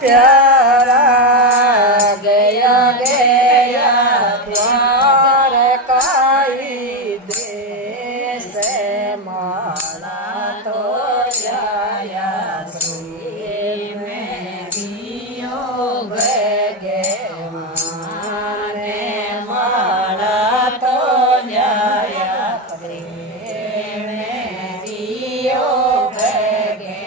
प्यारा गया गया प्यार काई देश माला तो जाया सुई में वियोग गे माने माला तो जाया प्रेम में वियोग गे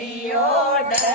Mario,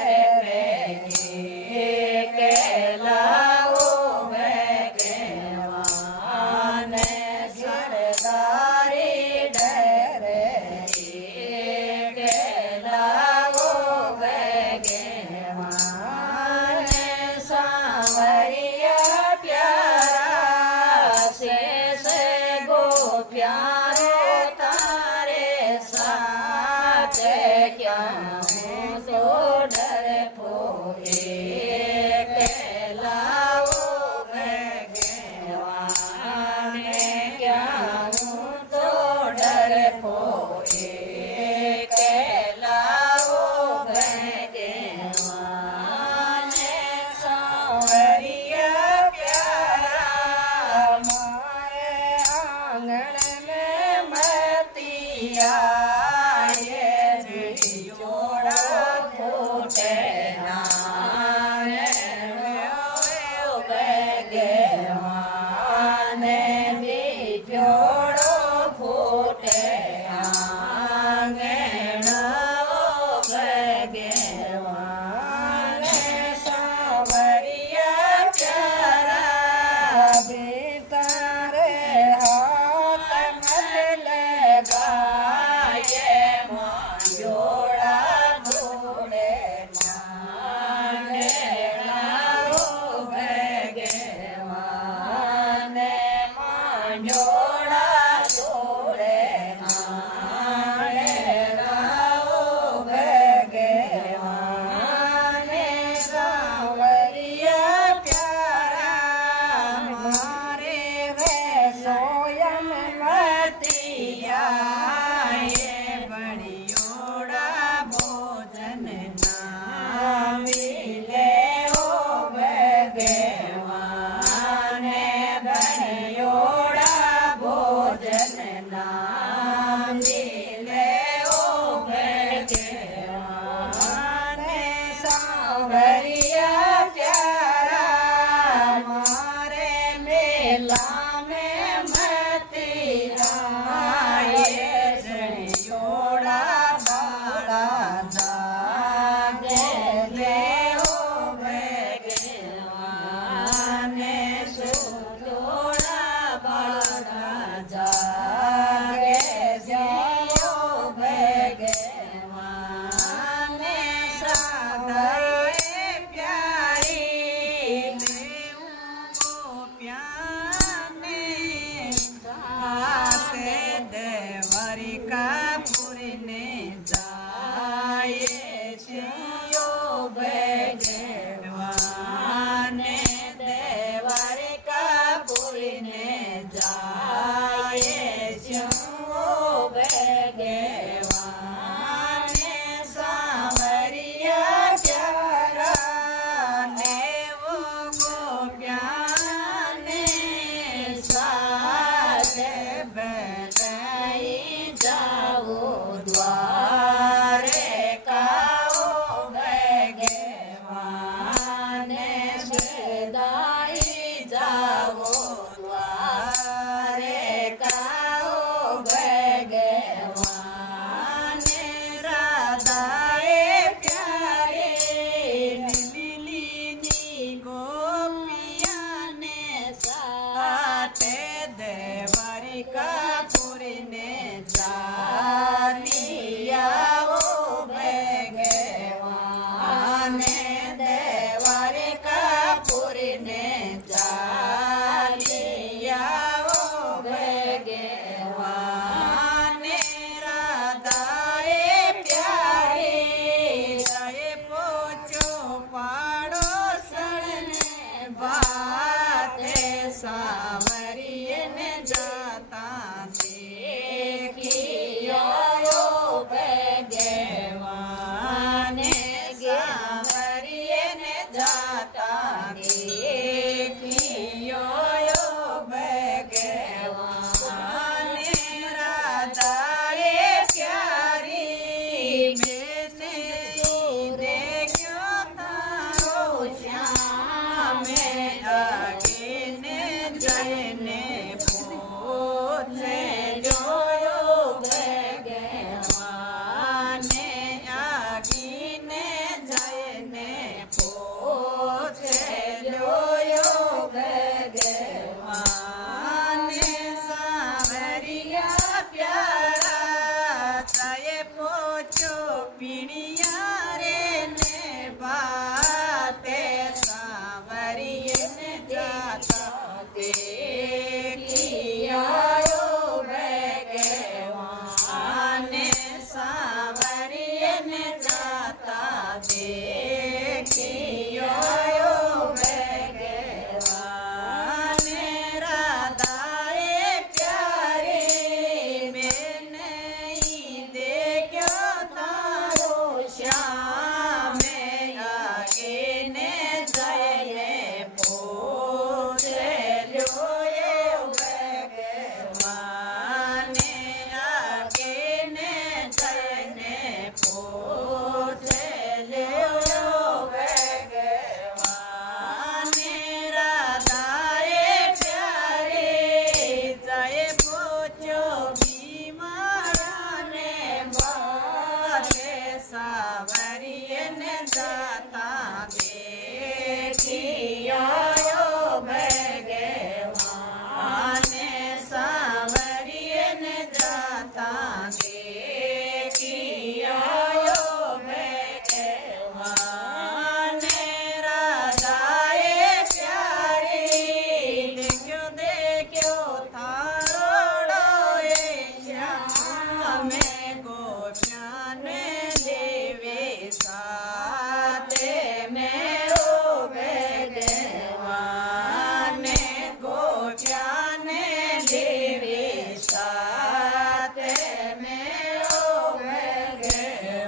સાવરીએ ને જાતા દેખી ભગવાને સાવરીએ ને જાતા દેખ્યો ભગવાને રાધાએ પ્યારી બેને દેખ્યો તારો શ્યામે આગેને જઈને પોતે જોયો ભગવાને આગીને જઈને પોતે જોયો ભગવાને સાવરિયા પ્યારા તાએ પોચો પીણિયા રે ને બાતે સાવરિયે ને જાતા દેખી ભગવાને સાવરિયે ને જાતા દેખી ભગવાને રાધાએ પ્યારી બેને દેખ્યો તારો શ્યામે આગેને જઈને પોતે જોયો ભગવાને આગેને જઈને પોતે જોયો ભગવાને રાધાએ પ્યારી જય પોચ્યો બીમારાને બાતે સાવરીએ ને જાતા દેખી ભગવાને સાવરીએ ને જાતા દેખી ભગવાને રાધાએ પ્યારી દેખ્યો તારોડો એ શ્યામે ગોપ્યાને દેવે સાથે મેરો ભગવાને ગોપ્યાને દેવે સાથે મેરો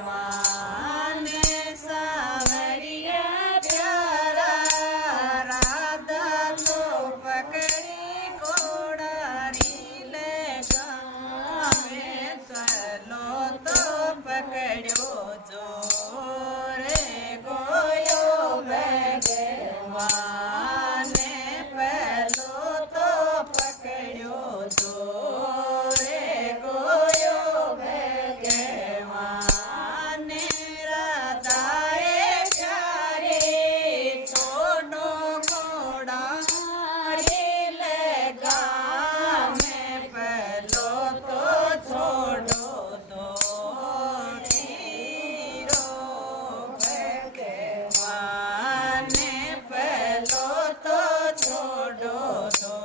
ભગવાને સાવરિયા પ્યારા રાધા તો પકડી કોડારી લે ગામે ચલો તો પકડ્યો જોરે ગોયો ભગવાને પહેલો તો પકડ્યો જોરે ગોયો ભગવાને રાધાએ પ્યારી છોડો કોડારી લે ગામે પહેલો તો છોડો તો તીરો ભગવાને પહેલો તો છોડો તો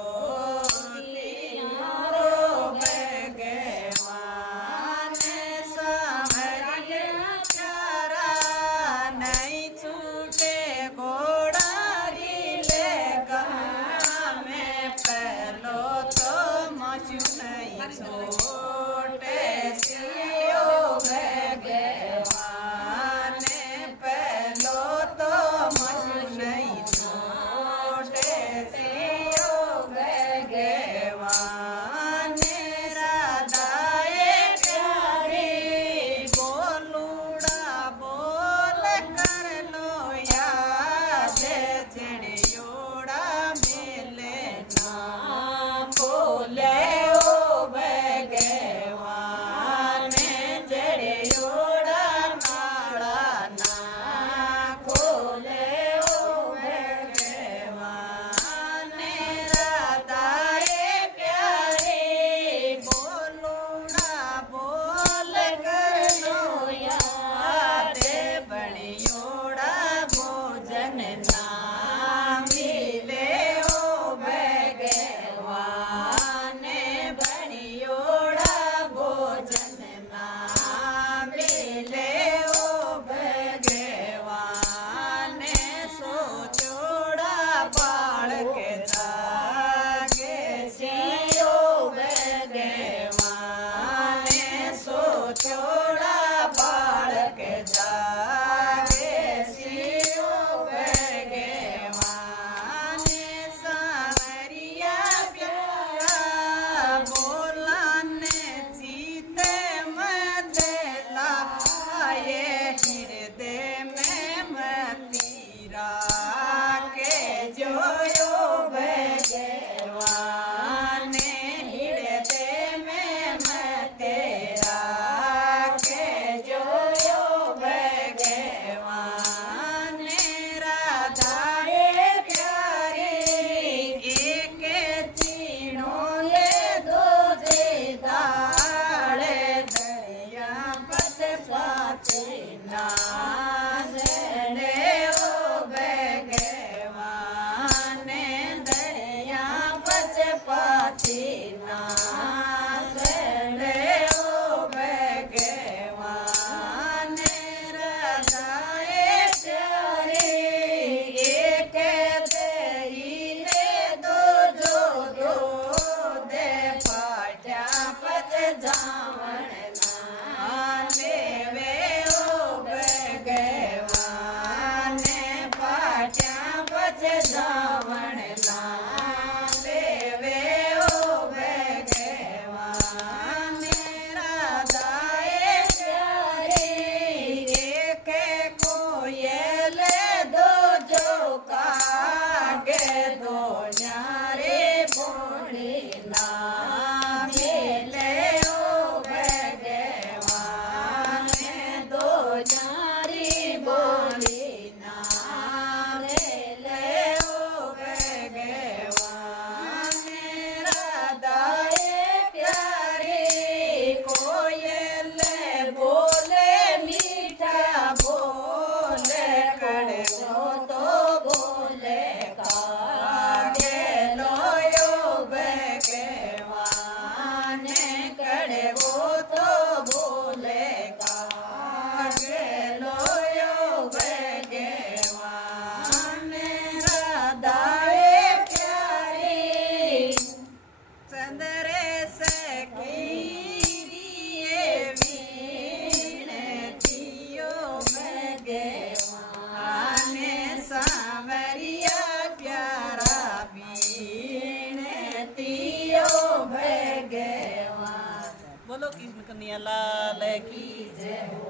તીરો ભગવાને સાવરિયા પ્યારા નહીં છૂટે કોડારી લે ગામે પહેલો તો મચ્યું નહીં છોટે સિયો ભગવાને પહેલો તો મચ્યું નહીં છોટે સિયો ભગવાને રાધાએ પ્યારી બોલુડા બોલ કરલો યાદ ચડિયોડા મેલે ના બોલે ઓ ભગવાને ચડિયોડા નાળા ના ખોલે ઓ ભગવાને રાધાએ પ્યારી બોલુડા બોલ કરલો યાદ ભણિયોડા ભોજન ના जे जावण लावे वे ओ भगवान राधाए प्यारी देखे कोयल दो जो कागे दो न्यारे बोली ना मिले ओ भगवान दो न्यारी बोली ना मिले ओ भगवान राधाए प्यारी कोयल बोले मीठा बोले कड़वो तो बोले कागे लोयो भगवान कड़वो तो बोले कागे लोयो भगवान राधाए प्यारी चंद्रे से कीरिए वीणतियो भगवान सांवरिया प्यारा वीणतियो भगवान। बोलो कृष्ण कन्हैया लाल की जय हो।